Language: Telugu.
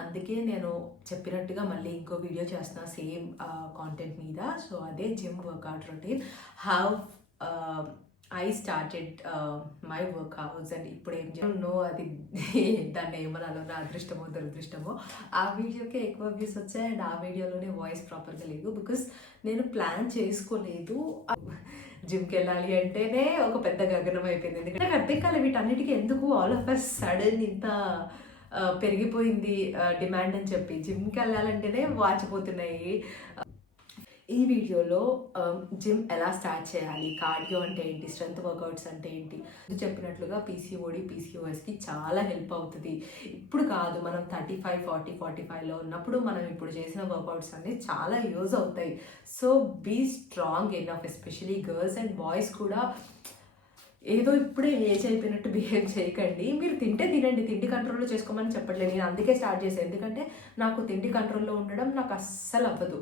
అందుకే నేను చెప్పినట్టుగా మళ్ళీ ఇంకో వీడియో చేస్తున్నా సేమ్ కాంటెంట్ మీద. సో అదే gym workout routine, how I started my workouts. And ఇప్పుడు ఏం చేయాలో అది దాన్ని ఏమనాలో, నా అదృష్టమో దురదృష్టమో. ఆ వీడియోకే ఎక్కువ వ్యూస్ వచ్చాయి అండ్ ఆ వీడియోలోనే వాయిస్ ప్రాపర్గా లేదు, బికాస్ నేను ప్లాన్ చేసుకోలేదు. జిమ్కి వెళ్ళాలి అంటేనే ఒక పెద్ద గగనం అయిపోయింది. ఎందుకంటే నాకు అర్థం కాలేదు వీటన్నిటికీ ఎందుకు ఆల్ ఆఫ్ అ సడన్ ఇంత పెరిగిపోయింది డిమాండ్ అని చెప్పి. జిమ్కి వెళ్ళాలంటేనే వాచిపోతున్నాయి. ఈ వీడియోలో జిమ్ ఎలా స్టార్ట్ చేయాలి, కార్డియో అంటే ఏంటి, స్ట్రెంత్ వర్కౌట్స్ అంటే ఏంటి, చెప్పినట్లుగా పీసీఓడి పీసీఓఎస్కి చాలా హెల్ప్ అవుతుంది. ఇప్పుడు కాదు, మనం 35, 40, 45లో ఉన్నప్పుడు మనం ఇప్పుడు చేసిన వర్కౌట్స్ అన్నీ చాలా యూజ్ అవుతాయి. So be strong enough, especially girls and boys కూడా. ఏదో ఇప్పుడే ఏజ్ అయిపోయినట్టు బిహేవ్ చేయకండి. మీరు తింటే తినండి, తిండి కంట్రోల్లో చేసుకోమని చెప్పట్లేదు. నేను అందుకే స్టార్ట్ చేశాను, ఎందుకంటే నాకు తిండి కంట్రోల్లో ఉండడం నాకు అస్సలు అవ్వదు.